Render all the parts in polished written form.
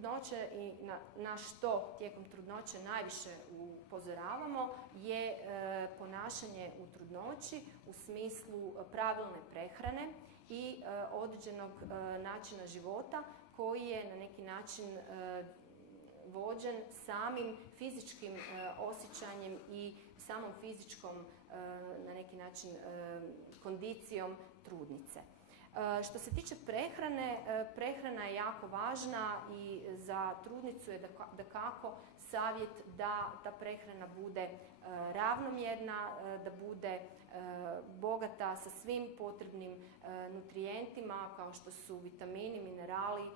trudnoće i na što tijekom trudnoće najviše upozoravamo je ponašanje u trudnoći u smislu pravilne prehrane i određenog načina života koji je na neki način vođen samim fizičkim osjećanjem i samom fizičkom na neki način kondicijom trudnice. Što se tiče prehrane, prehrana je jako važna i za trudnicu je dakako savjet da ta prehrana bude ravnomjerna, da bude bogata sa svim potrebnim nutrijentima kao što su vitamini, minerali,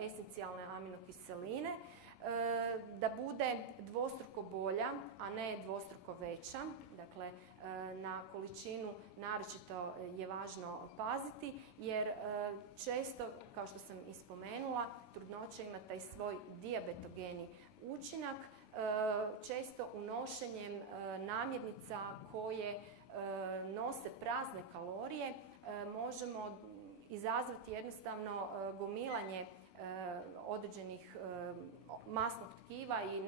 esencijalne aminokiseline, da bude dvostruko bolja, a ne dvostruko veća. Dakle, na količinu naročito je važno paziti jer često, kao što sam i spomenula, trudnoća ima taj svoj dijabetogeni učinak. Često unošenjem namirnica koje nose prazne kalorije možemo izazvati jednostavno gomilanje određenih masnog tkiva i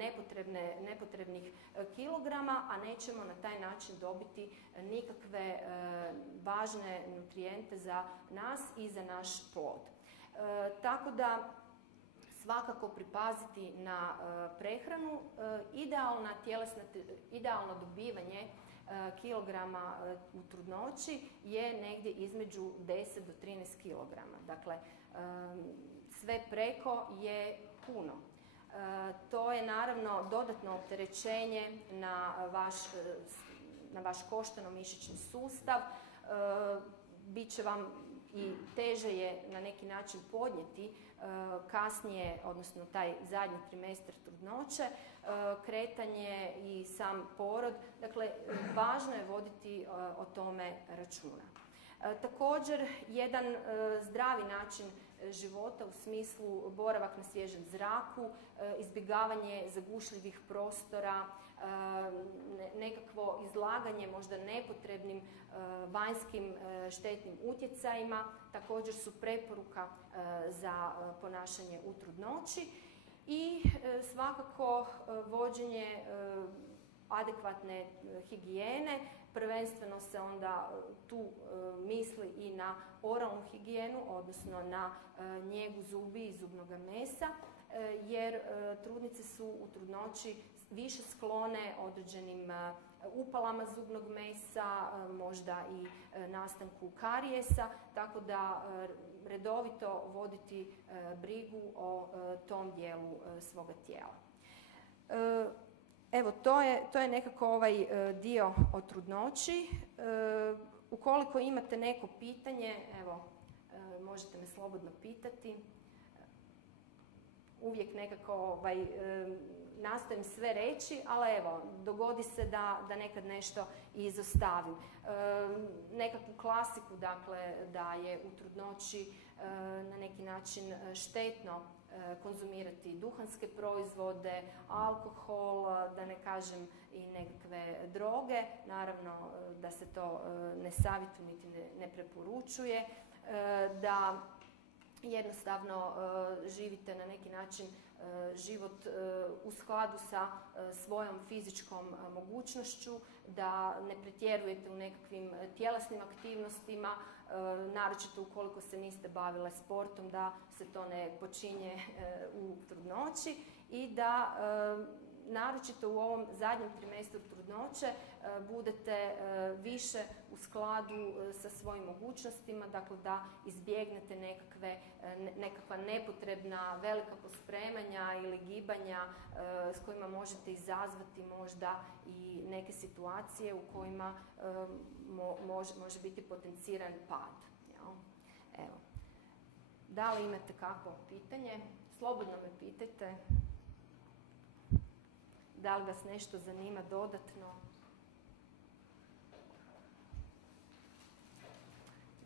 nepotrebnih kilograma, a nećemo na taj način dobiti nikakve važne nutrijente za nas i za naš plod. Tako da svakako pripaziti na prehranu, idealno dobivanje kilograma u trudnoći je negdje između 10 do 13 kilograma. Dakle, sve preko je puno. To je naravno dodatno opterećenje na vaš koštano-mišićni sustav. Biće vam i teže je na neki način podnijeti kasnije, odnosno taj zadnji trimestar trudnoće, kretanje i sam porod. Dakle, važno je voditi o tome računa. Također, jedan zdravi način života u smislu boravak na svježem zraku, izbjegavanje zagušljivih prostora, nekakvo izlaganje možda nepotrebnim vanjskim štetnim utjecajima, također su preporuka za ponašanje u trudnoći i svakako vođenje adekvatne higijene. Prvenstveno se onda tu misli i na oralnu higijenu, odnosno na njegu zubi i zubnog mesa, jer trudnice su u trudnoći više sklone određenim upalama zubnog mesa, možda i nastanku karijesa, tako da redovito voditi brigu o tom dijelu svoga tijela. Evo, to je nekako ovaj dio o trudnoći. Ukoliko imate neko pitanje, evo, možete me slobodno pitati. Uvijek nekako nastojim sve reći, ali evo, dogodi se da nekad nešto i izostavim. Nekakvu klasiku, dakle, da je u trudnoći na neki način štetno konzumirati duhanske proizvode, alkohol, da ne kažem i nekakve droge. Naravno da se to ne savjetuje niti ne preporučuje, da jednostavno živite na neki način život u skladu sa svojom fizičkom mogućnošću, da ne pretjerujete u nekakvim tjelesnim aktivnostima, naročito ukoliko se niste bavile sportom, da se to ne počinje u trudnoći i da naročito u ovom zadnjem trimestru trudnoće budete više u skladu sa svojim mogućnostima, dakle da izbjegnete nekakva nepotrebna velika pospremanja ili gibanja s kojima možete izazvati možda i neke situacije u kojima može biti potenciran pad. Evo. Da li imate kakvo pitanje? Slobodno me pitajte. Da li vas nešto zanima dodatno?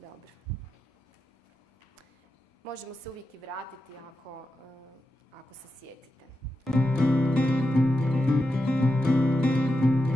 Dobro. Možemo se uvijek i vratiti ako se sjetite.